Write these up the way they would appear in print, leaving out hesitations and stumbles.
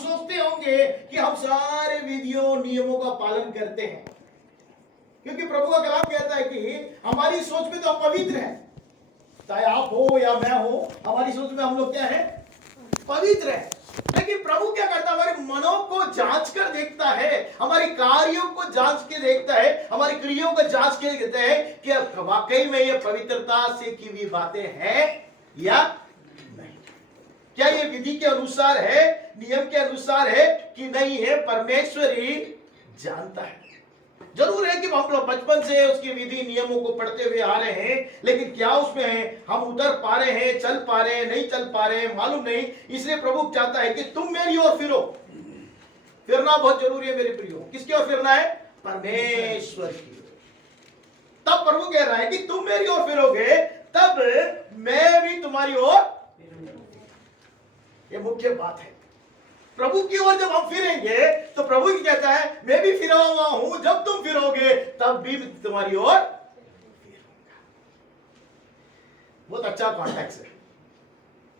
सोचते होंगे कि हम सारे विधियों नियमों का पालन करते हैं, क्योंकि प्रभु का कलाम कहता है कि हमारी सोच में तो हम पवित्र हैं, चाहे आप हो या मैं हो, हमारी सोच में हम लोग क्या है, पवित्र है। लेकिन प्रभु क्या करता है, हमारे मनों को जांच कर देखता है, हमारे कार्यों को जांच के देखता है, हमारी क्रियाओं को जांच के देखता है कि वाकई में ये पवित्रता से की हुई बातें हैं या नहीं, क्या ये विधि के अनुसार है, नियम के अनुसार है कि नहीं है। परमेश्वर ही जानता है। जरूर है कि हम लोग बचपन से उसकी विधि नियमों को पढ़ते हुए आ रहे हैं, लेकिन क्या उसमें हम उतर पा रहे हैं, चल पा रहे हैं, नहीं चल पा रहे हैं, मालूम नहीं। इसलिए प्रभु चाहता है कि तुम मेरी ओर फिरो। फिरना बहुत जरूरी है मेरे प्रियो। किसकी ओर फिरना है? परमेश्वर की ओर। तब प्रभु कह रहा है कि तुम मेरी ओर फिरोगे तब मैं भी तुम्हारी ओर। ये मुख्य बात है। प्रभु की ओर जब हम फिरेंगे तो प्रभु ही कहता है मैं भी फिरा हुआ हूं, जब तुम फिरोगे तब भी तुम्हारी ओर फिरूंगा। बहुत अच्छा कॉन्टेक्स्ट है।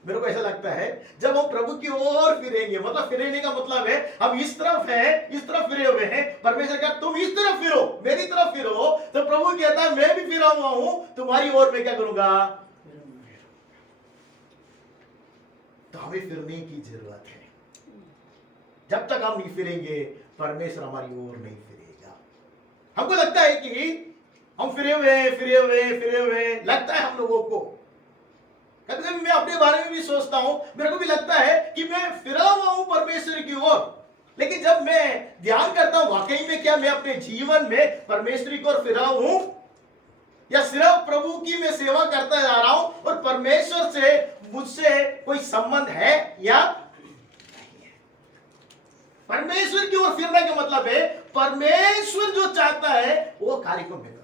मेरे को ऐसा लगता है जब हम प्रभु की ओर फिरेंगे, मतलब फिरने का मतलब है हम इस तरफ हैं, इस तरफ फिरे हुए हैं, परमेश्वर का तुम इस तरफ फिरो, मेरी तरफ फिरो, तो प्रभु कहता है मैं भी फिरा हुआ हूं, तुम्हारी ओर मैं क्या करूंगा। तो हमें फिरने की जरूरत है। जब तक हम नहीं फिरेंगे परमेश्वर हमारी ओर नहीं फिरेगा। हमको लगता है कि हम फिरे हुए लगता है हम लोगों को। कभी कभी मैं अपने बारे में भी सोचता हूं, मेरे को भी लगता है कि मैं फिरा हुआ हूं परमेश्वर की ओर, लेकिन जब मैं ध्यान करता हूं वाकई में क्या मैं अपने जीवन में परमेश्वर की ओर फिरा हूं, या सिर्फ प्रभु की मैं सेवा करता जा रहा हूं और परमेश्वर से मुझसे कोई संबंध है या नहीं है। परमेश्वर की ओर फिरने का मतलब है परमेश्वर जो चाहता है वो कार्य को मैं करूं,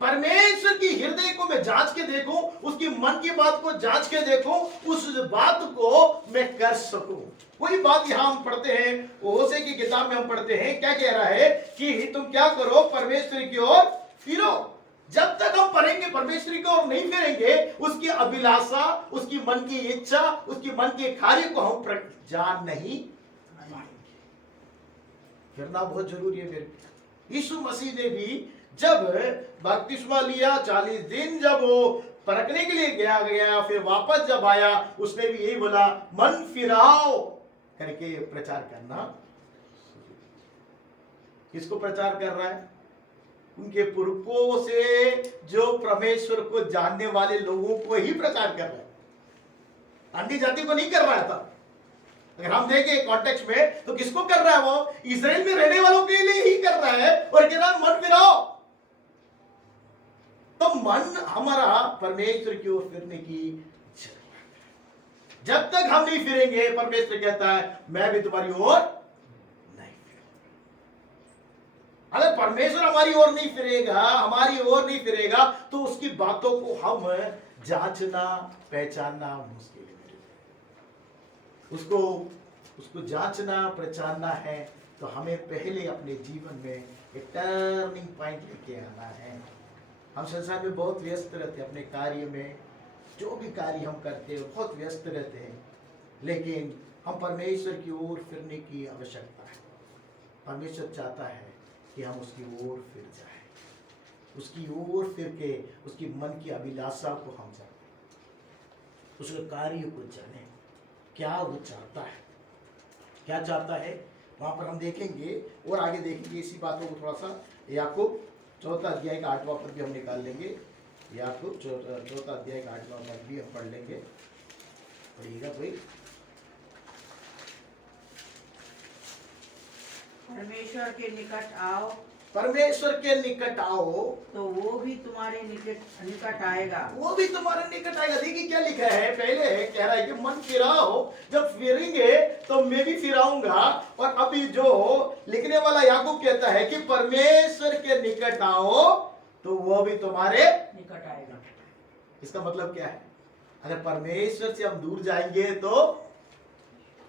परमेश्वर की हृदय को मैं जांच के देखूं, उसकी मन की बात को जांच के देखूं, उस बात को मैं कर सकूं। कोई बात यहां हम पढ़ते हैं, होशे की किताब में हम पढ़ते हैं, क्या कह रहा है कि तुम क्या करो, परमेश्वर की ओर फिरो। जब तक हम पढ़ेंगे परमेश्वर की ओर नहीं फिरेंगे, उसकी अभिलाषा, उसकी मन की इच्छा, उसकी मन के कार्य को हम जान नहीं पाएंगे। फिरना बहुत जरूरी है मेरे। यीशु मसीह ने भी जब बपतिस्मा लिया, 40 दिन जब वो परखने के लिए गया, फिर वापस जब आया, उसने भी यही बोला मन फिराओ करके प्रचार करना। किसको प्रचार कर रहा है? उनके पुरखों से जो परमेश्वर को जानने वाले लोगों को ही प्रचार कर रहा है, अन्य जाति को नहीं कर रहा था। अगर हम देखें कॉन्टेक्स्ट में तो किसको कर रहा है? वो इस्राएल में रहने वालों के लिए ही कर रहा है और कह रहा है मन फिराओ। तो मन हमारा परमेश्वर की ओर फिरने की जरूरत है। जब तक हम नहीं फिरेंगे परमेश्वर कहता है मैं भी तुम्हारी ओर नहीं फिरूंगा। अगर परमेश्वर हमारी ओर नहीं फिरेगा, हमारी ओर नहीं फिरेगा, तो उसकी बातों को हम जांचना पहचानना मुश्किल है। उसको जांचना पहचानना है तो हमें पहले अपने जीवन में एक टर्निंग पॉइंट लेके आना है। हम संसार में बहुत व्यस्त रहते हैं, अपने कार्य में जो भी कार्य हम करते हैं बहुत व्यस्त रहते हैं, लेकिन हम परमेश्वर की ओर फिरने की आवश्यकता है। परमेश्वर चाहता है कि हम उसकी ओर फिर जाएं, उसकी ओर फिर के उसकी मन की अभिलाषा को हम जानें, उसके कार्य को जानें, क्या वो चाहता है, क्या चाहता है। वहां पर हम देखेंगे और आगे देखेंगे इसी बातों को थोड़ा सा। याकूब 4 अध्याय का 8वां पद भी हम निकाल लेंगे। याकूब 4 अध्याय का 8वां पद भी हम पढ़ लेंगे। पढ़िएगा कोई। परमेश्वर के निकट आओ, परमेश्वर के निकट आओ तो वो भी तुम्हारे निकट आएगा, वो भी तुम्हारे निकट आएगा। देखिए क्या लिखा है, पहले कह रहा है कि मन फिराओ, जब फिरेंगे तो मैं भी फिराऊंगा। और अभी जो लिखने वाला याकूब कहता है कि परमेश्वर के निकट आओ तो वो भी तुम्हारे निकट आएगा। इसका मतलब क्या है? अगर परमेश्वर से हम दूर जाएंगे तो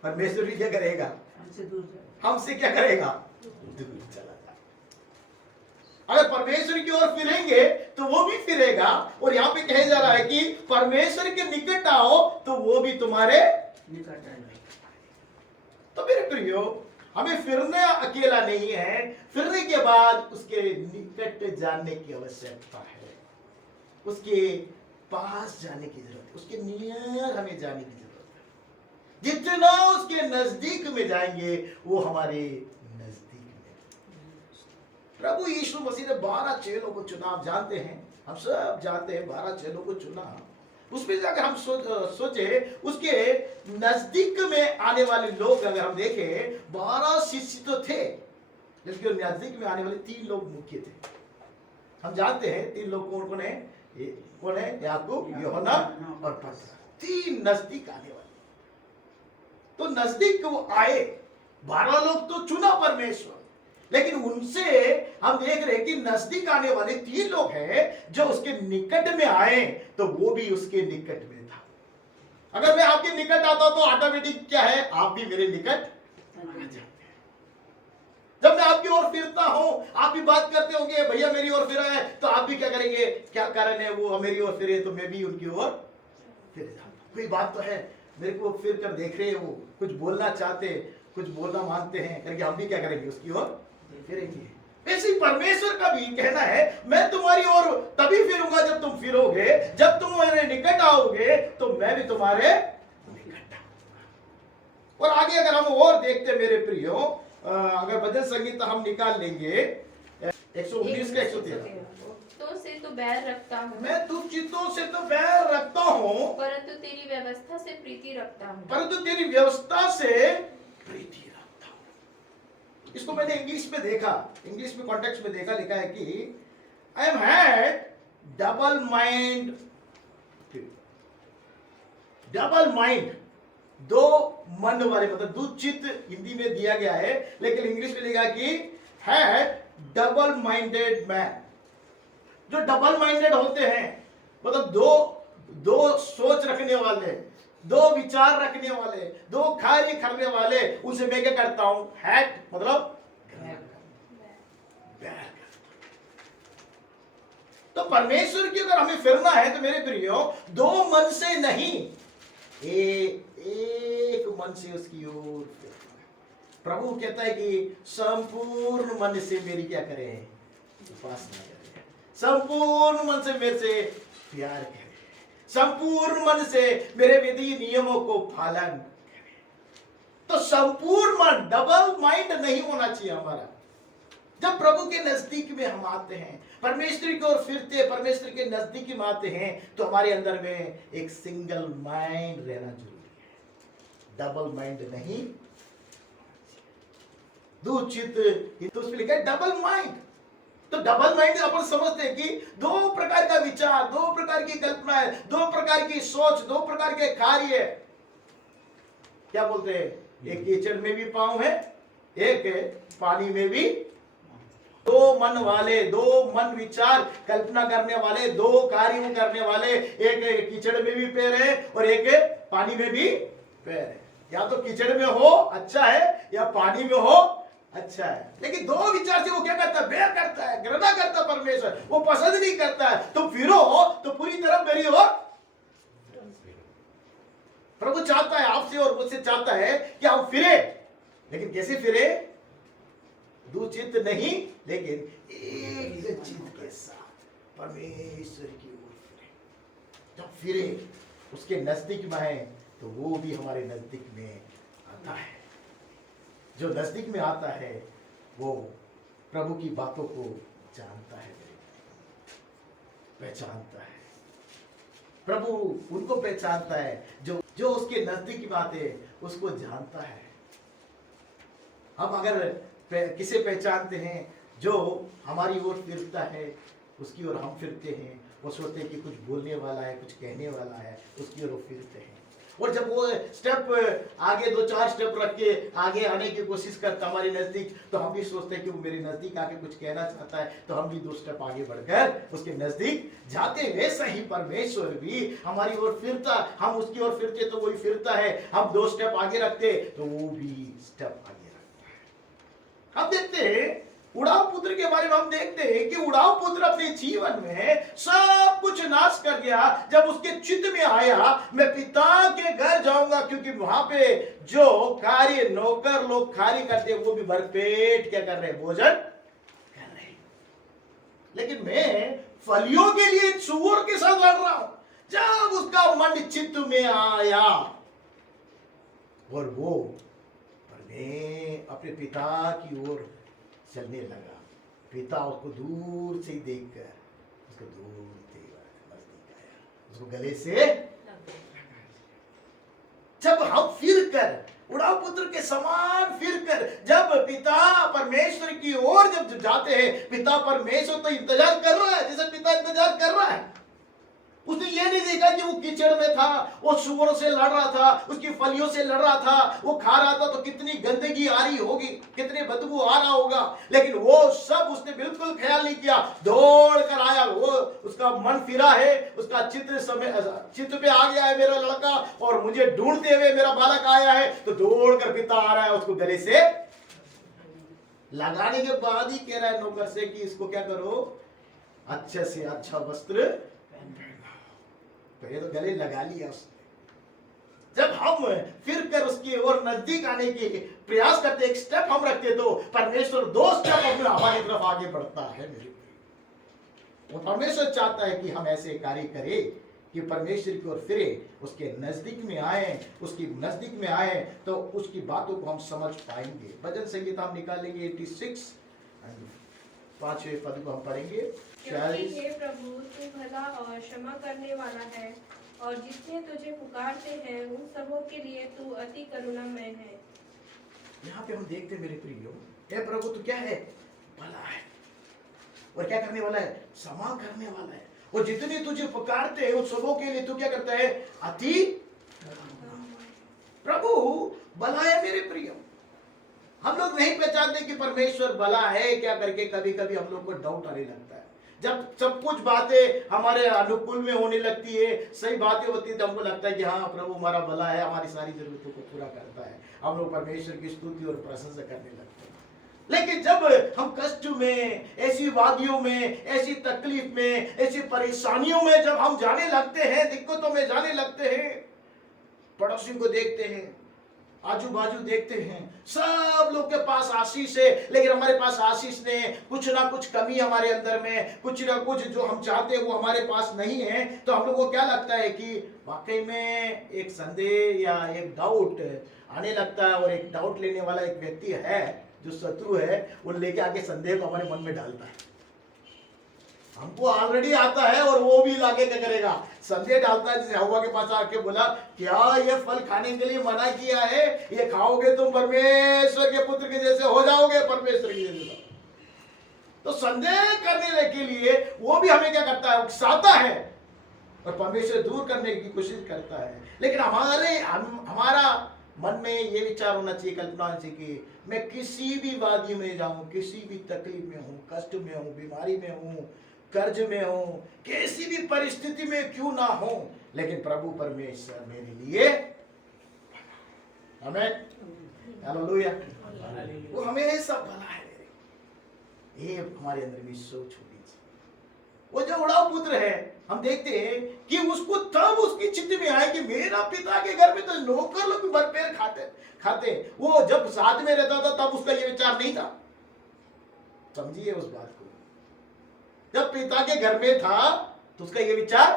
परमेश्वर भी क्या करेगा? हमसे दूर जाएगा। हमसे क्या करेगा? दूर चला। अगर परमेश्वर की ओर फिरेंगे तो वो भी फिरेगा। और यहाँ पे कहा जा रहा है कि परमेश्वर के निकट आओ तो वो भी तुम्हारे निकट आएगा। तो मेरे प्रियो, हमें फिरना अकेला नहीं है, फिरने के बाद उसके निकट जाने की आवश्यकता है, उसके पास जाने की जरूरत है, उसके नियर हमें जाने की जरूरत है। जितना उसके नजदीक में जाएंगे वो हमारे नजदीक में। प्रभु यीशु मसीह ने 12 चेलों को चुना, आप जानते हैं, हम सब जानते हैं 12 चेलों को चुना। उसमें से अगर हम सोचे उसके नजदीक में आने वाले लोग अगर हम देखें, 12 शिष्य तो थे, लेकिन नजदीक में आने वाले 3 लोग मुख्य थे। हम जानते हैं 3 लोग कौन है? कौन है? याकूब, यूहन्ना और पतरस, 3 नजदीक आने वाले। तो नजदीक वो आए, 12 लोग तो चुना परमेश्वर, लेकिन उनसे हम देख रहे हैं कि नजदीक आने वाले 3 लोग हैं जो उसके निकट में आए, तो वो भी उसके निकट में था। अगर मैं आपके निकट आता तो ऑटोमेटिक क्या है? आप भी मेरे निकट आ जाते हैं। जब मैं आपकी ओर फिरता हूं, आप भी बात करते होंगे, भैया मेरी ओर फिरा है, तो आप भी क्या करेंगे? क्या कारण है वो मेरी ओर फिरे, तो मैं भी उनकी ओर फिर जाता। कोई बात तो है, मेरे को फिर कर देख रहे हैं, वो कुछ बोलना चाहते, कुछ बोलना मानते हैं करके हम भी क्या करेंगे? उसकी ओर फिरेंगे। ऐसे ही परमेश्वर का भी कहना है, मैं तुम्हारी ओर तभी फिरूंगा जब तुम फिरोगे, जब तुम मेरे निकट आओगे तो मैं भी तुम्हारे निकट आऊंगा। और आगे अगर हम और देखते मेरे प्रियो, अगर भजन संगीत हम निकाल लेंगे 119 का 113, तो से तो बैर रखता हूँ, मैं दुष्चितों से तो बैर रखता हूँ, परंतु तेरी व्यवस्था से प्रीति रखता हूँ, परंतु तेरी व्यवस्था से प्रीति रखता हूँ। इसको मैंने इंग्लिश में देखा, इंग्लिश में कॉन्टेक्स्ट में देखा, लिखा है कि I am had double mind, double mind, 2 मन वाले, मतलब दुचित हिंदी में दिया गया है, लेकिन इंग्लिश में लिखा कि हैड डबल माइंडेड मैन। जो डबल माइंडेड होते हैं, मतलब दो सोच रखने वाले, 2 विचार रखने वाले, 2 कार्य करने वाले, उनसे मैं क्या करता हूं? हैड मतलब तो परमेश्वर की अगर हमें फिरना है तो मेरे प्रियो, 2 मन से नहीं, एक मन से उसकी ओर फिरना है। प्रभु कहता है कि संपूर्ण मन से मेरी क्या करें? उपासना करें, संपूर्ण मन से मेरे से प्यार करें, संपूर्ण मन से मेरे विधि नियमों को पालन करें। तो संपूर्ण मन, डबल माइंड नहीं होना चाहिए हमारा। जब प्रभु के नजदीक में हम आते हैं, परमेश्वर की ओर फिरते, परमेश्वर के नजदीक में आते हैं, तो हमारे अंदर में एक सिंगल माइंड रहना जरूरी है, डबल माइंड नहीं। दूचित तो उसमें लिखा है डबल माइंड। तो डबल माइंड अपन समझते हैं कि 2 प्रकार का विचार, 2 प्रकार की कल्पना है, 2 प्रकार की सोच, 2 प्रकार के कार्य। क्या बोलते हैं? एक कीचड़ में भी पांव है, एक पानी में भी। 2 मन वाले, 2 मन विचार कल्पना करने वाले, 2 कार्य करने वाले, एक कीचड़ में भी पैर है और एक पानी में भी पैर है। या तो कीचड़ में हो अच्छा है, या पानी में हो अच्छा है, लेकिन 2 विचार से वो क्या करता है? बैर करता है, घृणा करता है परमेश्वर, वो पसंद नहीं करता है। तो फिरो तो पूरी तरह मेरी ओर। प्रभु चाहता है आपसे और मुझसे चाहता है कि हम फिरे, लेकिन कैसे फिरे? दुचित नहीं, लेकिन एक चित्त के साथ परमेश्वर की ओर फिरे। जब फिरे उसके नजदीक में है, तो वो भी हमारे नजदीक में आता है। जो नजदीक में आता है वो प्रभु की बातों को जानता है, पहचानता है। प्रभु उनको पहचानता है जो उसके नजदीक में आते, उसको जानता है। हम अगर किसे पहचानते हैं? जो हमारी ओर फिरता है, उसकी ओर हम फिरते हैं। वो सोचते हैं कि कुछ बोलने वाला है, कुछ कहने वाला है, उसकी ओर फिरते हैं। और जब वो स्टेप आगे 2-4 स्टेप रख के आगे आने की कोशिश करता हमारे नजदीक, तो हम भी सोचते हैं कि वो मेरे नजदीक आके कुछ कहना चाहता है, तो हम भी 2 स्टेप आगे बढ़कर उसके नजदीक जाते हैं। वैसा ही परमेश्वर भी हमारी ओर फिरता, हम उसकी ओर फिरते तो वही फिरता है। हम 2 स्टेप आगे रखते तो वो भी स्टेप आगे रखता है। हम देखते हैं उड़ाव पुत्र के बारे में हम देखते हैं कि उड़ाव पुत्र अपने जीवन में सब कुछ नाश कर गया। जब उसके चित्त में आया मैं पिता के घर जाऊंगा, क्योंकि वहां पे जो कार्य नौकर लोग कार्य करते हैं वो भी भरपेट क्या कर रहे हैं, भोजन कर रहे हैं। लेकिन मैं फलियों के लिए सूअर के साथ लड़ रहा हूं। जब उसका मन चित्त में आया और वो मैं अपने पिता की ओर चलने लगा, पिता उसको दूर से ही देखकर उसको दूर से नजदीक आया, उसको गले से। जब हम फिर कर उड़ाव पुत्र के समान फिर कर जब पिता परमेश्वर की ओर जब जाते हैं, पिता परमेश्वर तो इंतजार कर रहा है, जैसे पिता इंतजार कर रहा है। उसने ये नहीं देखा कि वो कीचड़ में था, वो सूअरों से लड़ रहा था, उसकी फलियों से लड़ रहा था, वो खा रहा था तो कितनी गंदगी आ रही होगी, कितने बदबू आ रहा होगा। लेकिन वो सब उसने बिल्कुल ख्याल नहीं किया, दौड़ कर आया। वो उसका मन फिरा है, उसका चित्त पे आ गया है मेरा लड़का, और मुझे ढूंढते हुए मेरा बालक आया है, तो दौड़ कर पिता आ रहा है, उसको गले से लगाने के बाद ही कह रहा है नौकर से कि इसको क्या करो, अच्छे से अच्छा वस्त्र पहले तो गले लगा लिया उसने। जब हम फिर कर उसकी ओर नजदीक आने के प्रयास करते, एक स्टेप हम रखते, तो परमेश्वर 2 स्टेप अपने हमारी तरफ आगे बढ़ता है। मेरे वो परमेश्वर चाहता है कि हम ऐसे कार्य करें कि परमेश्वर की ओर फिरे, उसके नजदीक में आए, उसकी नजदीक में आए तो उसकी बातों को हम समझ पाएंगे। भजन संगीत हम निकालेंगे 86 5वें पद को हम पढ़ेंगे। क्योंकि हे प्रभु तू भला और क्षमा करने वाला है, और जितने तुझे पुकारते हैं उन सबों के लिए तू अति करुणामय है। यहाँ पे हम देखते मेरे प्रियो, हे प्रभु तू क्या है, भला है, और क्या करने वाला है, क्षमा करने वाला है, और जितने तुझे पुकारते हैं उन सबों के लिए तू क्या करता है, अति। प्रभु भला है मेरे प्रियो। हम लोग नहीं पहचानते कि परमेश्वर भला है क्या करके, कभी कभी हम लोग को डाउट आने लगता है। जब सब कुछ बातें हमारे अनुकूल में होने लगती है, सही बातें होती है, तो हमको लगता है कि हाँ प्रभु हमारा भला है, हमारी सारी जरूरतों को पूरा करता है। हम लोग परमेश्वर की स्तुति और प्रशंसा करने लगते हैं। लेकिन जब हम कष्ट में, ऐसी वादियों में, ऐसी तकलीफ में, ऐसी परेशानियों में जब हम जाने लगते हैं, दिक्कतों में जाने लगते हैं, पड़ोसी को देखते हैं, आजू बाजू देखते हैं, सब लोग के पास आशीष है, लेकिन हमारे पास आशीष नहीं, कुछ ना कुछ कमी हमारे अंदर में, कुछ ना कुछ जो हम चाहते हैं वो हमारे पास नहीं है, तो हम लोग को क्या लगता है कि वाकई में एक संदेह या एक डाउट आने लगता है। और एक डाउट लेने वाला एक व्यक्ति है जो शत्रु है, वो लेके आके संदेह को हमारे मन में डालता है। हमको ऑलरेडी आता है और वो भी लाके क्या करेगा, संदेह डालता है। जैसे हव्वा के पास आके बोला, क्या ये फल खाने के लिए मना किया है, ये खाओगे तुम परमेश्वर के पुत्र के जैसे हो जाओगे, परमेश्वर के जैसे। तो संदेह करने के लिए वो भी हमें क्या करता है, उकसाता है और परमेश्वर दूर करने की कोशिश करता है। लेकिन हमारा मन में ये विचार होना चाहिए, कल्पना होनी चाहिए कि मैं किसी भी वादी में जाऊं, किसी भी तकलीफ में हूं, कष्ट में हूं, बीमारी में हूं, कर्ज में हूं, कैसी भी परिस्थिति में क्यों ना हो, लेकिन प्रभु परमेश्वर मेरे लिए, आमीन, हालेलुया, वो हमेशा भला है। ये हमारे अंदर भी सोच होनी चाहिए। वो जो उड़ाव पुत्र है, हम देखते हैं कि उसको तब उसकी चित्त में आया कि मेरा पिता के घर में तो नौकर लोग भी भरपेट खाते। वो जब साथ में रहता था तब उसका ये विचार नहीं था। समझिए उस बात को। जब पिता के घर में था तो उसका ये विचार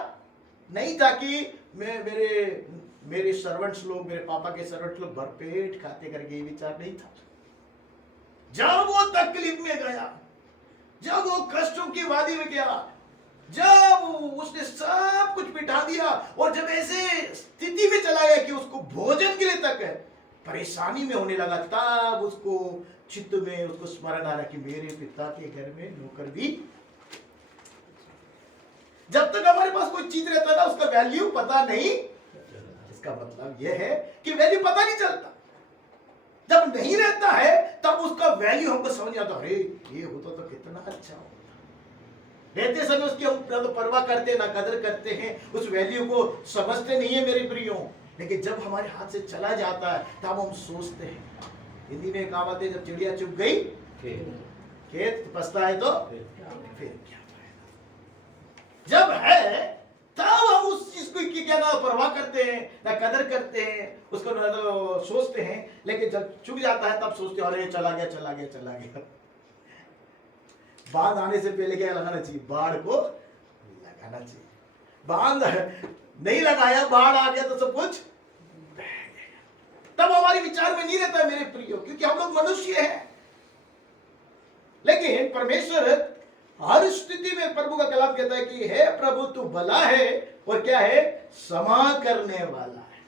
नहीं था कि मेरे सर्वेंट्स लोग, मेरे पापा के सर्वेंट्स लोग भरपेट खाते करके, ये विचार नहीं था। जब वो तकलीफ में गया, जब वो कष्टों की वादी में गया, जब उसने सब कुछ मिटा दिया और जब ऐसे स्थिति में चला गया कि उसको भोजन के लिए तक परेशानी में होने लगा, तब उसको चित्त में उसको स्मरण आ रहा कि मेरे पिता के घर में नौकर भी। जब तक हमारे पास कोई चीज रहता ना, उसका वैल्यू पता नहीं। इसका मतलब यह है कि वैल्यू पता नहीं चलता। जब नहीं रहता है तब उसका वैल्यू हमको समझ आता, अरे ये होता तो कितना अच्छा होता। रहते समय उसकी हम ना तो परवाह करते, ना कदर करते हैं, उस वैल्यू को समझते नहीं है मेरे प्रियो। लेकिन जब हमारे हाथ से चला जाता है तब हम सोचते हैं। हिंदी में कहावत है, जब चिड़िया चुग गई खेत पछताए तो फिर क्या फायदा। जब है तब हम उस चीज की क्या ना परवाह करते हैं, ना कदर करते हैं, उसको ना तो सोचते हैं। लेकिन जब चुक जाता है तब सोचते हैं अरे चला गया चला गया चला गया। बाढ़ आने से पहले क्या लगाना चाहिए? बाढ़ को लगाना चाहिए। बांध नहीं लगाया, बाढ़ आ गया तो सब कुछ बह गया। तब हमारे विचार में नहीं रहता मेरे प्रियो, क्योंकि हम लोग मनुष्य हैं। लेकिन परमेश्वर हर स्थिति में प्रभु का कलाम कहता है कि हे प्रभु तू भला है और क्या है? क्षमा करने वाला है।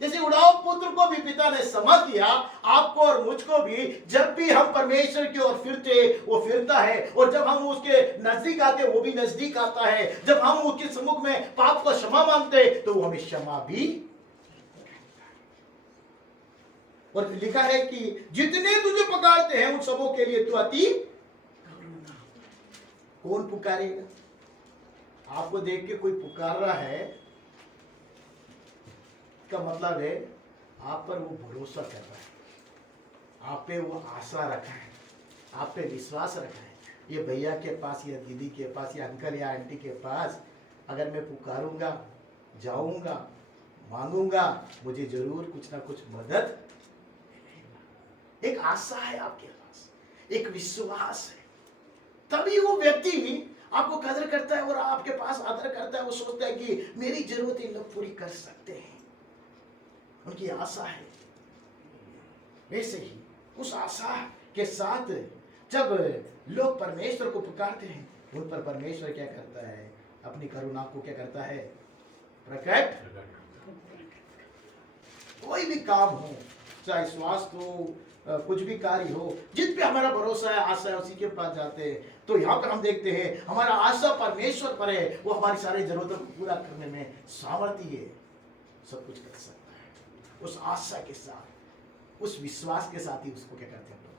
जैसे उड़ाव पुत्र को भी पिता ने क्षमा किया, आपको और मुझको भी जब भी हम परमेश्वर की ओर फिरते वो फिरता है, और जब हम उसके नजदीक आते वो भी नजदीक आता है। जब हम उसके सम्मुख में पाप को क्षमा मांगते तो वो हमें क्षमा भी। और लिखा है कि जितने तुझे पुकारते हैं उन सबों के लिए तू अति करुणा। कौन पुकारेगा? आपको देख के कोई पुकार रहा है का मतलब है आप पर वो भरोसा कर रहा है, आप पे वो आशा रखा है, आप पे विश्वास रखा है। ये भैया के पास या दीदी के पास या अंकल या आंटी के पास अगर मैं पुकारूंगा, जाऊंगा, मांगूंगा, मुझे जरूर कुछ ना कुछ मदद मिलेगा। एक आशा है आपके पास, एक विश्वास है। तभी वो व्यक्ति आपको कदर करता है और आपके पास आदर करता है। वो सोचता है कि मेरी जरूरतें लोग पूरी कर सकते हैं, उनकी आशा है। वैसे ही उस आशा के साथ जब लोग परमेश्वर को पुकारते हैं, उन पर परमेश्वर क्या करता है? अपनी करुणा को क्या करता है? प्रकट। कोई भी काम हो, चाहे स्वास्थ्य हो, कुछ भी कार्य हो, जिस पे हमारा भरोसा है, आशा है, उसी के पास जाते हैं। तो यहाँ पर हम देखते हैं हमारा आशा परमेश्वर पर है, वो हमारी सारी जरूरतों को पूरा करने में सामर्थ्य है, सब कुछ कर सकता है। उस आशा के साथ, उस विश्वास के साथ ही उसको क्या करते हैं हम लोग?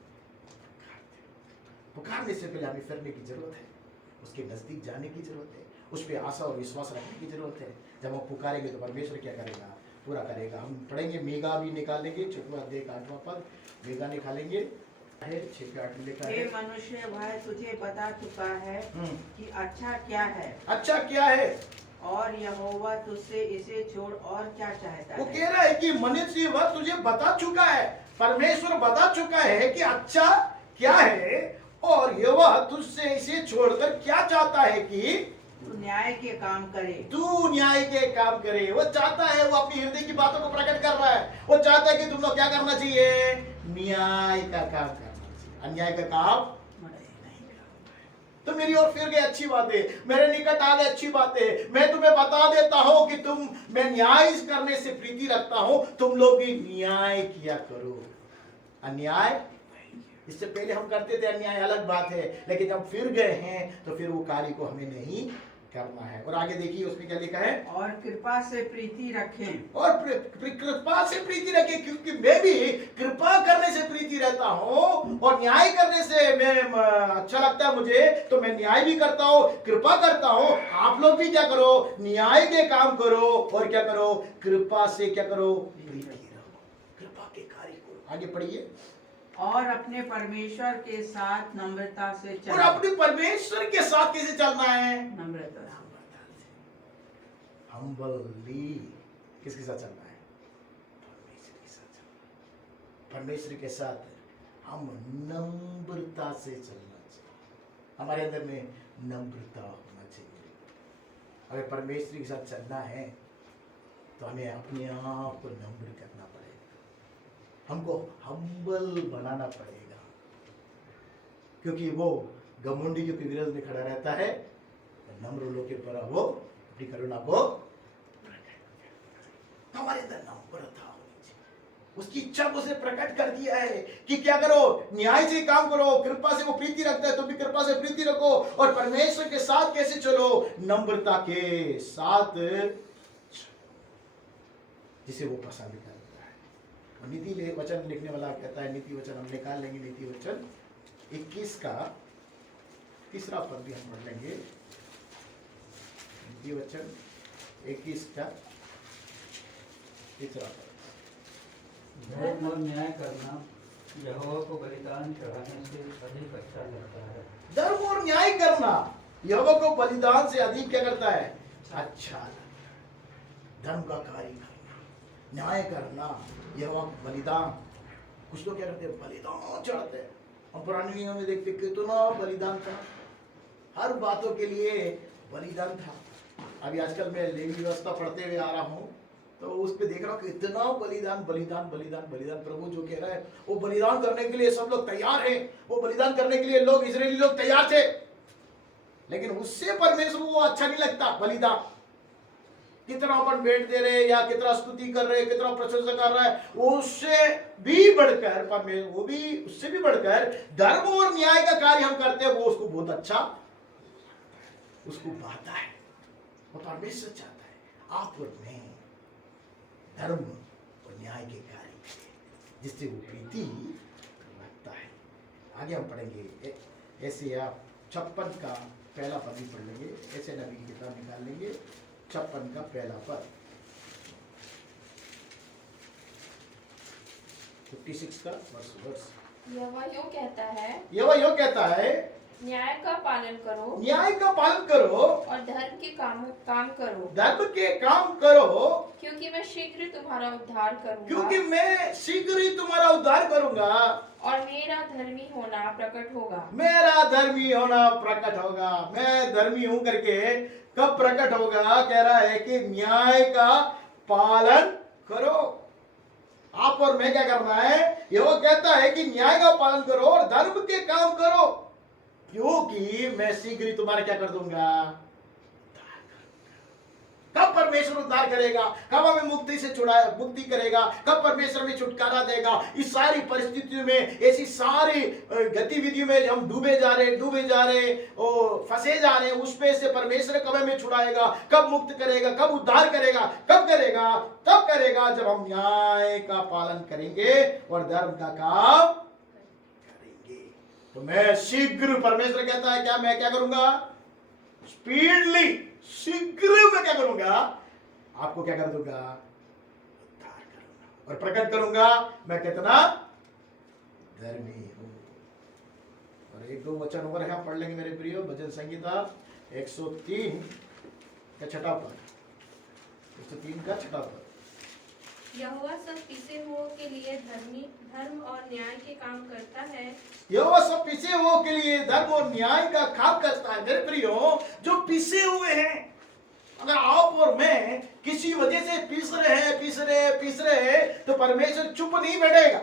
पुकारने से पहले हमें फिरने की जरूरत है, उसके नजदीक जाने की जरूरत है, उस पर आशा और विश्वास रखने की जरूरत है। जब हम पुकारेंगे तो परमेश्वर क्या करेगा? पूरा करेगा। हम पढ़ेंगे, मेघा भी निकालेंगे, 6वां अध्याय 8वां पद, मेघा निकालेंगे है 6 से 8 लिखा है। हे मनुष्य भाई, तुझे बता चुका है कि अच्छा क्या है, अच्छा क्या है, और यहोवा तुझसे इसे छोड़ और क्या चाहता वो है। कह रहा है कि मनुष्य वह तुझे बता चुका है, परमेश्वर बता चुका है कि अच्छा क्या है, और यहोवा तुझसे इसे छोड़कर क्या चाहता है कि तू न्याय के काम करे। तू न्याय के काम करे। वो चाहता है, वो अपनी हृदय की बातों को प्रकट कर रहा है। वो चाहता है कि तुम लोग क्या करना चाहिए? न्याय का काम करना चाहिए, अन्याय का काम नहीं करना है। तो मेरी ओर फिर गए, अच्छी बात है, मेरे निकट आ गए, अच्छी बात है। मैं तुम्हें बता देता हूं कि मैं न्याय करने से प्रीति रखता हूं, तुम लोग भी न्याय किया करो। अन्याय इससे पहले हम करते थे, अन्याय अलग बात है, लेकिन जब फिर गए हैं तो फिर वो कार्य को हमें नहीं करना है। और आगे देखिए उसमें क्या लिखा है? और कृपा से प्रीति रखें। और कृपा से प्रीति रखें, क्योंकि मैं भी कृपा करने से प्रीति रहता हूं और न्याय करने से मैं अच्छा लगता है मुझे, तो मैं न्याय भी करता हूं, कृपा करता हूं। आप लोग भी क्या करो? न्याय के काम करो और क्या करो? कृपा से क्या करो? प्रीति रखो, कृपा के कार्य करो। आगे पढ़िए। और अपने परमेश्वर के साथ नम्रता से चलना। और अपने परमेश्वर के साथ कैसे चलना है? नम्रता से। हम्बली। किसके साथ चलना है? परमेश्वर के साथ चलना। परमेश्वर के साथ हम नम्रता से चलना चाहिए, हमारे अंदर में नम्रता होना चाहिए। अगर परमेश्वर के साथ चलना है तो हमें अपने आप को नम्र करना पड़ेगा, हमको हम्बल बनाना पड़ेगा, क्योंकि वो घमंडी के विरोध में खड़ा रहता है, नम्र लोग के पर वो अपनी करुणा को हमारे अंदर नम्रता होनी चाहिए। उसकी इच्छा को उसने प्रकट कर दिया है कि क्या करो? न्याय से काम करो, कृपा से वो प्रीति रखता है, तुम भी कृपा से प्रीति रखो। और परमेश्वर के साथ कैसे चलो? नम्रता के साथ, जिसे वो पसंद करता है। और नीति वचन लिखने वाला कहता है, नीति वचन हम निकाल लेंगे, नीति वचन 21 का 3रा पद भी हम पढ़ लेंगे। नीति वचन 21 का 3रा पद। धर्म और न्याय करना, यहोवा को बलिदान चढ़ाने से अधिक अच्छा लगता है। धर्म और न्याय करना यहोवा को बलिदान से अधिक क्या करता है? अच्छा लगता है। धर्म का कार्य करना, न्याय करना, यहोवा को बलिदान। कुछ लोग क्या करते हैं? बलिदान चढ़ाते हैं। हम पुराने नियम में देखते कितना बलिदान था, हर बातों के लिए बलिदान था। अभी आजकल मैं लेवी व्यवस्था पढ़ते हुए आ रहा हूँ, तो उस पे देख रहा हूँ कि इतना बलिदान बलिदान बलिदान बलिदान। प्रभु जो कह रहा है वो बलिदान करने के लिए सब लोग तैयार हैं, वो बलिदान करने के लिए लोग, इजरायली लोग तैयार थे, लेकिन उससे परमेश्वर को अच्छा नहीं लगता बलिदान। कितना अपन भेंट दे रहे या कितना स्तुति कर रहे, कितना प्रशंसा कर रहा है, उससे भी बढ़कर परमेश्वर, वो भी उससे भी बढ़कर धर्म और न्याय का कार्य हम करते हैं, वो उसको बहुत अच्छा, उसको भाता है। वो परमेश्वर चाहता है आप और मैं धर्म और न्याय के कार्य करें, जिससे वो प्रीति रखता है। आगे हम पढ़ेंगे ऐसे आप 56 का पहला पद भी पढ़ लेंगे। ऐसे नबी की किताब निकाल लेंगे, 56 का पहला पद, 56 का वर्ष। यहोवा यूं कहता है, यहोवा यूं कहता है, न्याय का पालन करो, न्याय का पालन करो और धर्म के काम करो, धर्म के काम करो, क्योंकि मैं शीघ्र तुम्हारा उद्धार करूंगा, क्योंकि मैं शीघ्र ही तुम्हारा उद्धार करूंगा और मेरा धर्मी होना प्रकट होगा। मेरा धर्मी होना प्रकट होगा। मैं धर्मी हूं करके कब प्रकट होगा? कह रहा है कि न्याय का पालन करो। आप और मैं क्या करना है? ये वो कहता है कि न्याय का पालन करो और धर्म के काम करो, क्योंकि मैं शीघ्र ही तुम्हारा क्या कर दूंगा? कब परमेश्वर उद्धार करेगा? कब हमें मुक्ति करेगा? कब परमेश्वर हमें छुटकारा देगा? इस सारी परिस्थितियों में, ऐसी सारी गतिविधियों में हम डूबे जा रहे और फंसे जा रहे हैं, उसमें से परमेश्वर कब हमें छुड़ाएगा? कब मुक्त करेगा? कब उद्धार करेगा? कब करेगा? तब करेगा जब हम न्याय का पालन करेंगे और धर्म का काम करेंगे। तो मैं शीघ्र, परमेश्वर कहता है क्या, मैं क्या करूंगा? स्पीडली, शीघ्र मैं क्या करूंगा? आपको क्या कर दूंगा? उद्धार करूंगा और प्रकट करूंगा मैं कितना धर्मी हूं। और एक दो वचन और है, पढ़ लेंगे मेरे प्रियो। भजन संहिता 103 का छठा पद, 103 का छठा पद। यहोवा सब पिसे हुओं के लिए धर्म और न्याय के काम करता है। यहोवा सब पिसे हुओं के लिए धर्म और न्याय का काम करता है। मेरे प्रियो, जो पिसे हुए हैं, अगर आप और मैं किसी वजह से पिस रहे हैं तो परमेश्वर चुप नहीं बैठेगा।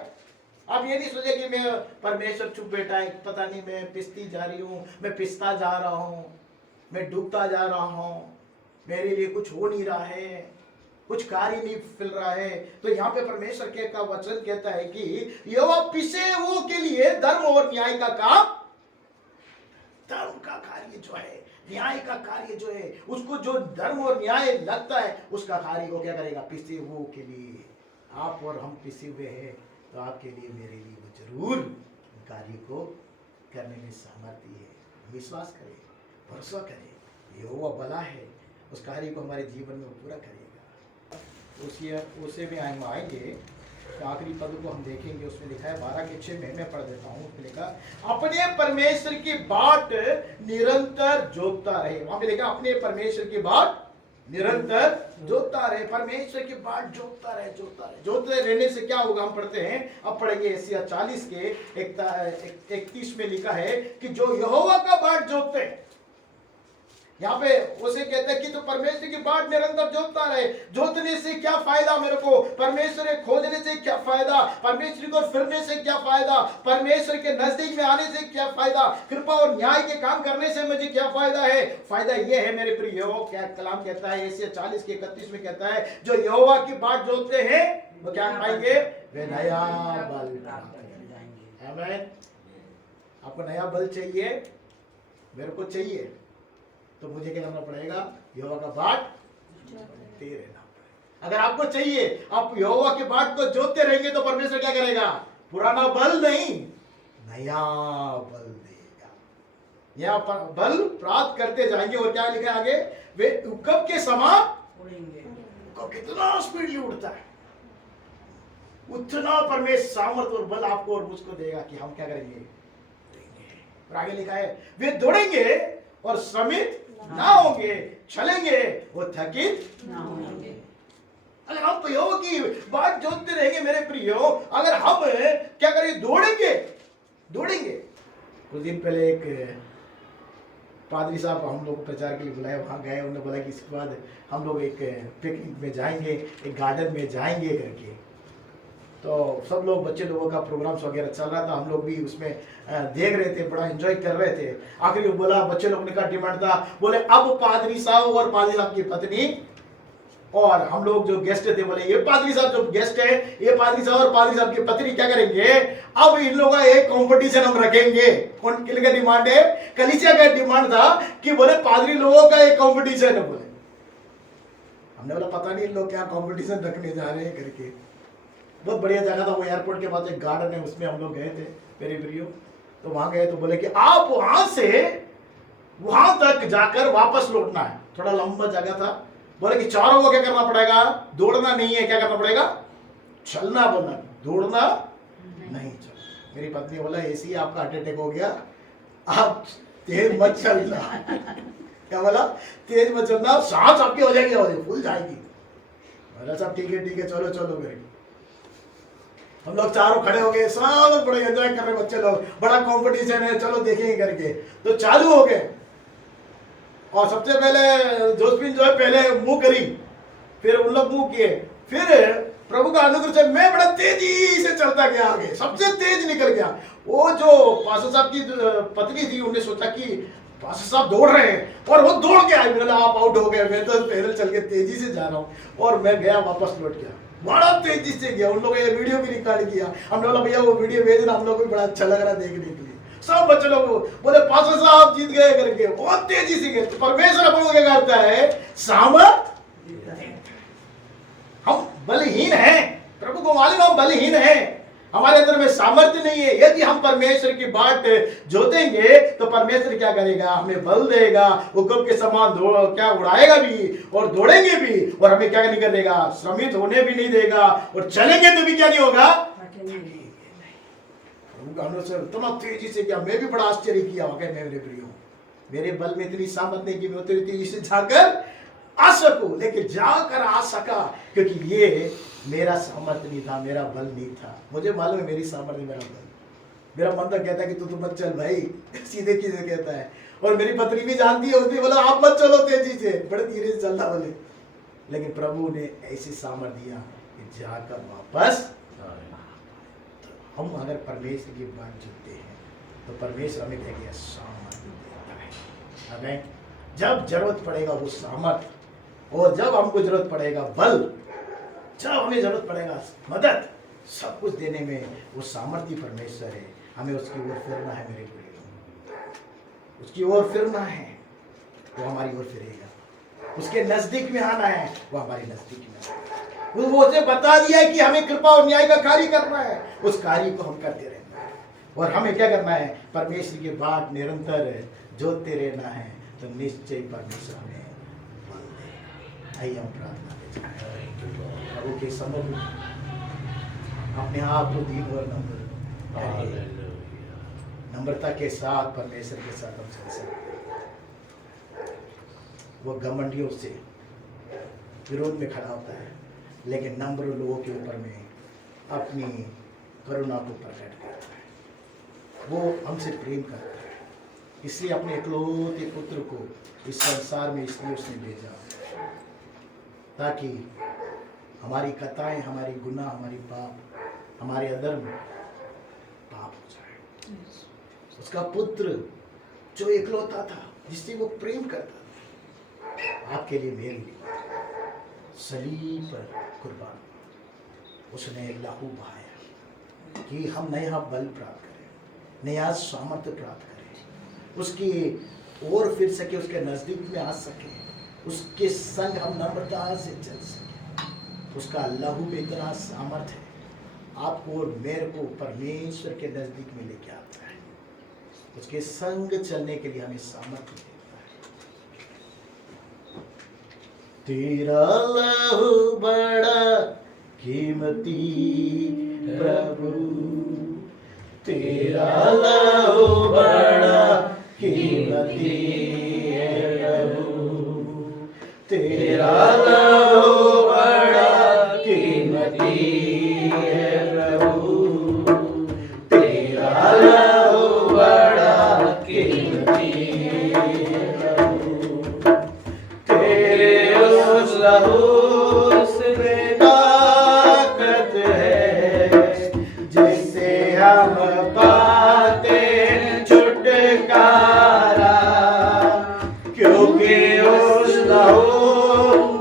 आप ये नहीं सोचे कि मैं परमेश्वर चुप बैठा है, पता नहीं मैं पिसती जा रही हूँ, मैं पिसता जा रहा हूँ, मैं डूबता जा रहा हूँ, मेरे लिए कुछ हो नहीं रहा है, कुछ कार्य नहीं फिल रहा है। तो यहाँ पे परमेश्वर के का वचन कहता है कि यहोवा पिसे हुओं के लिए धर्म और न्याय का काम, धर्म का कार्य जो है, न्याय का कार्य जो है, उसको जो धर्म और न्याय लगता है, उसका कार्य को क्या करेगा? पिसे हुओं के लिए। आप और हम पिसे हुए हैं, तो आपके लिए, मेरे लिए वो जरूर कार्य को करने में सामर्थ्य है। विश्वास करें, भरोसा करें, यहोवा भला है, उस कार्य को हमारे जीवन में पूरा करेगा। उसे भी हम आएंगे, तो आखिरी पद को हम देखेंगे। उसमें लिखा है 12:6 में, मैं पढ़ देता हूँ। उसमें लिखा, अपने परमेश्वर की बाट निरंतर जोतता रहे। वहां पे लिखा, अपने परमेश्वर की बाट निरंतर जोतता रहे। परमेश्वर की बाट जोतता रहे। जोतते रहने से क्या होगा? हम पढ़ते हैं, अब पढ़ेंगे यशायाह 40 के 31 में लिखा है कि जो यहोवा का बाट जोतते हैं, यहाँ पे उसे कहते हैं कि तो परमेश्वर की बाट निरंतर जोतता रहे। जोतने से क्या फायदा मेरे को? परमेश्वर को खोजने से क्या फायदा? परमेश्वर को फिरने से क्या फायदा? परमेश्वर के नजदीक में आने से क्या फायदा? कृपा और न्याय के काम करने से मुझे क्या फायदा है? फायदा यह है मेरे प्रियो, क्या कलाम कहता है, यशायाह 40 के 31 में कहता है, जो यहोवा की बाट जोतते हैं वो क्या पाएंगे? वे नया बल प्राप्त। आमीन। आपको नया बल चाहिए, मेरे को चाहिए, तो मुझे क्या करना पड़ेगा? यहोवा का बाट जोतते रहना पड़ेगा। अगर आपको चाहिए, आप यहोवा के बाट को जोतते रहेंगे, तो परमेश्वर क्या करेगा? पुराना बल नहीं, नया बल देगा। यह बल प्राप्त करते जाएंगे। और क्या लिखा है आगे? वे उकब के समान उड़ेंगे। कितना स्पीडली उड़ता है, उतना परमेश्वर सामर्थ और बल आपको और मुझको देगा कि हम क्या करेंगे, देंगे। और आगे लिखा है वे दौड़ेंगे और श्रमित ना होंगे, चलेंगे वो थकित ना होंगे। अगर हम प्रयोग की बात जोतते रहेंगे मेरे प्रियो, अगर हम क्या करेंगे, दौड़ेंगे दौड़ेंगे। कुछ दिन पहले एक पादरी साहब हम लोग प्रचार के लिए बुलाया, वहाँ गए, उन्होंने बोला कि इसके बाद हम लोग एक पिकनिक में जाएंगे, एक गार्डन में जाएंगे करके। तो सब लोग, बच्चे लोगों का प्रोग्राम्स वगैरह चल रहा था, हम लोग भी उसमें देख रहे थे, बड़ा एंजॉय कर रहे थे। आखिर वो बोला, बच्चे लोगों ने का डिमांड था, बोले अब पादरी साहब और पादरी साहब की पत्नी और हम लोग जो गेस्ट थे, बोले ये पादरी साहब जो गेस्ट है, ये पादरी साहब और पादरी साहब की पत्नी क्या करेंगे, अब इन लोगों का एक कंपटीशन हम रखेंगे। कौन किसका डिमांड है, कलीसिया का डिमांड था कि बोले पादरी लोगों का एक कंपटीशन है। बोले हमने बोला पता नहीं इन लोग क्या कंपटीशन रखने जा रहे हैं करके। बहुत बढ़िया जगह था वो, एयरपोर्ट के पास एक गार्डन है, उसमें हम लोग गए थे मेरे प्रियो। तो वहां गए तो बोले कि आप वहां से वहां तक जाकर वापस लौटना है, थोड़ा लंबा जगह था। बोले कि चारों को क्या करना पड़ेगा, दौड़ना नहीं है, क्या करना पड़ेगा, चलना। बोलना दौड़ना नहीं, चल। मेरी पत्नी बोला ऐसी आपका हार्ट अटैक हो गया, आप तेज मत चलना। क्या बोला, तेज मत चलना, सांस आपकी हो जाएगी, फूल जाएगी। बोला साहब ठीक है चलो चलो मेरे। हम लोग चारों खड़े हो गए, सब बड़े एंजॉय कर रहे बच्चे लोग, बड़ा कंपटीशन है, चलो देखेंगे करके। तो चालू हो गए और सबसे पहले जोसफिन जो है पहले मुंह करी, फिर उन लोग मुंह किए, फिर प्रभु का अनुग्रह से मैं बड़ा तेजी से चलता गया आगे, सबसे तेज निकल गया। वो जो पास्टर साहब की पत्नी थी, उन्होंने सोचा कि पास्टर साहब दौड़ रहे हैं और वो दौड़ के आए। मैंने आप आउट हो गए, मैं तो पैदल चल के तेजी से जा रहा हूँ। और मैं गया, वापस लौट गया, बड़ा तेजी से गया। उन लोगों ने वीडियो भी रिकॉर्ड किया, हमने बोला भैया वो वीडियो भेजना, हम लोग को भी बड़ा अच्छा लग रहा देखने के लिए। सब बच्चे लोग बोले पास्टर साहब जीत गए करके, बहुत तेजी से गए। तो परमेश्वर अपन को क्या करता है, सामर्थ। हम बलहीन हैं, प्रभु को मालूम हम बलहीन हैं, हमारे अंदर में सामर्थ्य नहीं है। यदि हम परमेश्वर की बाट जोतेंगे तो परमेश्वर क्या करेगा, हमें बल देगा, हुक्म के समान क्या उड़ाएगा भी और दौड़ेंगे भी, और हमें क्या नहीं करेगा, श्रमित होने भी नहीं देगा, और चलेंगे तो भी क्या नहीं होगा, इतना तेजी से किया। मैं भी बड़ा आश्चर्य किया होगा मेरे प्रियो, मेरे बल में इतनी सामर्थ नहीं कि मैं उतनी तेजी से जाकर आ सकूं, लेकिन जाकर आ सका, क्योंकि ये मेरा सामर्थ्य नहीं था, मेरा बल नहीं था। मुझे मालूम है मेरी सामर्थ्य, मेरा बल। मेरा मन तो कहता है कि तू तो मत चल भाई, सीधे सीधे कहता है। और मेरी पत्नी भी जानती है, उसने बोला आप मत चलो तेजी से, बड़े धीरे से चलना बोले। लेकिन प्रभु ने ऐसी सामर्थ्य दिया कि जाकर वापस। हम अगर परमेश्वर की बात जोतते हैं तो परमेश्वर हमें देगा सामर्थ्य देता है। हमें जब जरूरत पड़ेगा वो सामर्थ्य, और जब हमको जरूरत पड़ेगा बल, जब हमें जरूरत पड़ेगा मदद, सब कुछ देने में वो सामर्थ्य परमेश्वर है। हमें उसकी ओर फिरना है मेरे प्रिय, उसकी ओर फिरना है, वो हमारी ओर फिरेगा। उसके नजदीक में आना है, वो हमारे नजदीक में आना है। वो उसे बता दिया है कि हमें कृपा और न्याय का कार्य करना है, उस कार्य को हम करते रहना है। और हमें क्या करना है, परमेश्वर की बात निरंतर जोतते रहना है, तो निश्चय परमेश्वर हमें बल देगा। आइए हम प्रार्थना करें, प्रभु के सम्मुख अपने आप को दीन और नम्रता के साथ परमेश्वर के साथ हम चल सकते हैं। वो घमंडियों से विरोध में खड़ा होता है, लेकिन नम्र लोगों के ऊपर में अपनी करुणा को प्रकट करता है। वो हमसे प्रेम करता है, इसलिए अपने इकलौते पुत्र को इस संसार में इसलिए उसने भेजा, ताकि हमारी कथाएं, हमारी गुनाह, हमारी पाप, हमारे अधर्म पाप हो जाए। उसका पुत्र जो इकलौता था, जिससे वो प्रेम करता था, आपके लिए, मेरे लिए सलीब पर कुर्बान, उसने लहू बहाया कि हम नया बल प्राप्त करें, नया सामर्थ्य प्राप्त करें, उसकी ओर फिर सके, उसके नजदीक में आ सके, उसके संग हम नम्रता से चल सके। उसका लहू में इतना सामर्थ्य है, आपको और मेरे को परमेश्वर के नजदीक में लेके आता है। उसके संग चलने के लिए हमें सामर्थ्य देता है। तेरा लहू बड़ा कीमती प्रभु, तेरा लहू बड़ा कीमती है प्रभु, तेरा लहू बड़ा कीमती है प्रभु, तेरा लहू बड़ा कीमती है प्रभु, तेरे उस लहू में ताकत है जिससे हम पाते छुटकारा, क्योंकि उस लहू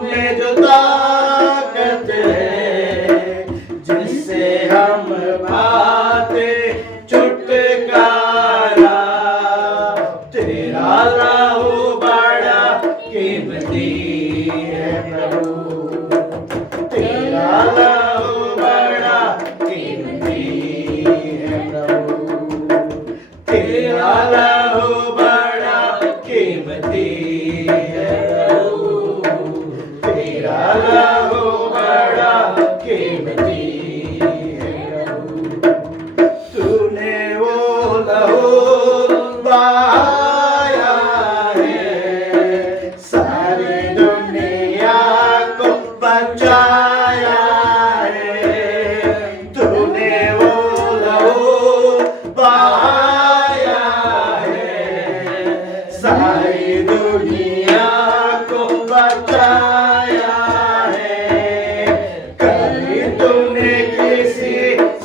में जो ताकत है जिससे हम पाते छुटकारा, तेरा लहू बड़ा कीमती है प्रभु, तेरा लहू बड़ा कीमती है प्रभु, तेरा लहू बड़ा कीमती है प्रभु, तेरा लहू बड़ा कीमती है प्रभु, तूने वो लहू बहाया है, सारी दुनिया को बचाया है, तूने वो लहू बहाया है, सारी दुनिया को बचाया है, कभी तूने किसी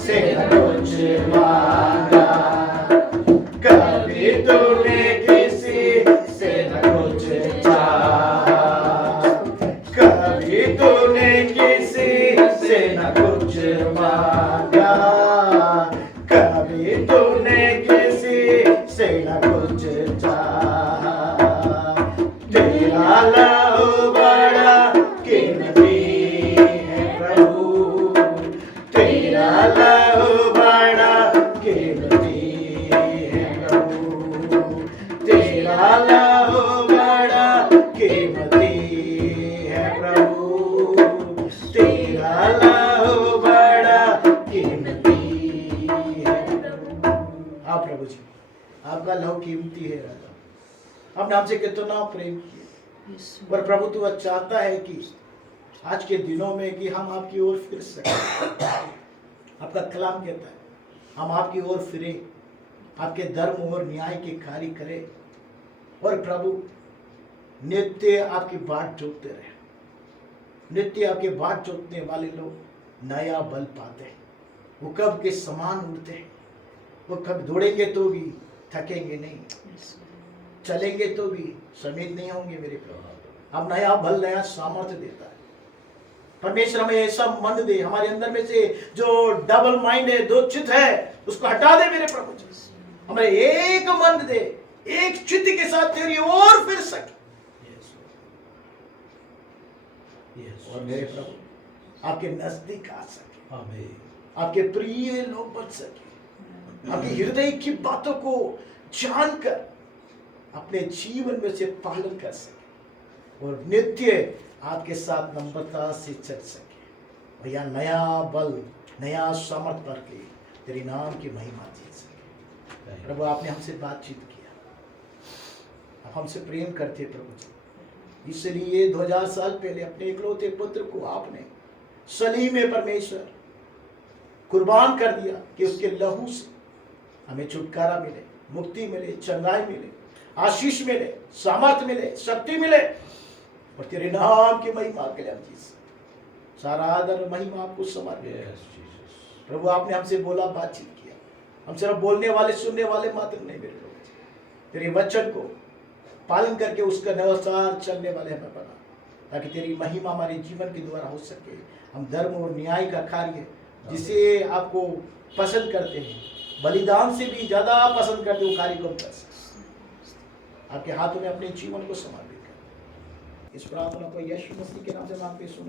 से कुछ मांगा, कभी तूने किसी से न कुछ चाहा, कभी तूने किसी से न कुछ मांगा, कभी तूने किसी से न कुछ चाहा, तेरा लहू बड़ा कीमती है प्रभु, तेरा लहू बड़ा कीमती है प्रभु, तेरा लहू बड़ा कीमती है प्रभु, तेरा लहू बड़ा कीमती है प्रभु। हाँ प्रभु जी, आपका लहू कीमती है राजा, आपने हमसे कितना प्रेम किया, पर प्रभु तू चाहता है कि आज के दिनों में कि हम आपकी ओर फिर सकें। आपका कलाम कहता है हम आपकी ओर फिरे, आपके धर्म और न्याय के कार्य करें, और प्रभु नित्य आपकी बाट जोतते रहे। नित्य आपके बाट जोतने वाले लोग नया बल पाते हैं, वो कब के समान उड़ते हैं, वो कब दौड़ेंगे तो भी थकेंगे नहीं, चलेंगे तो भी श्रमित नहीं होंगे। मेरे प्रभु अब नया बल नया सामर्थ्य देता है। परमेश्वर हमें ऐसा मन दे, हमारे अंदर में से जो डबल माइंड है, दो चित्त है, उसको हटा दे मेरे प्रभु जी। हमें एक मन दे, एक चित्त के साथ तेरी ओर फिर सके। और मेरे प्रभु आपके नजदीक आ सके, आपके प्रिय लोग बन सके, आपके हृदय की बातों को जानकर अपने जीवन में से पालन कर सके, और नित्य आपके साथ नम्रता से चल सके, भैया नया बल नया सामर्थ भर के तेरे नाम की महिमा दे सके। प्रभु आपने हमसे बातचीत किया, आप हमसे प्रेम करते प्रभु जी, इसलिए 2000 साल पहले अपने इकलौते पुत्र को आपने सलीम में परमेश्वर कुर्बान कर दिया कि उसके लहू से हमें छुटकारा मिले, मुक्ति मिले, चंगाई मिले, आशीष मिले, सामर्थ मिले, शक्ति मिले, और तेरे नाम की महिमा के लिए हम जी सारा आदर महिमा आपको समर्पित। प्रभु आपने हमसे बोला, बातचीत किया, हम सिर्फ बोलने वाले सुनने वाले मात्र नहीं मेरे प्रभु, तेरे वचन को पालन करके उसका अनुसार चलने वाले हमें बना, ताकि तेरी महिमा हमारे जीवन के द्वारा हो सके। हम धर्म और न्याय का कार्य जिसे आपको पसंद करते हैं, बलिदान से भी ज्यादा पसंद करते वो कार्य को हम कर सकते। आपके हाथों में अपने जीवन को समर्पित कर, इस प्रार्थना को यीशु मसीह के नाम से मांगते सुन।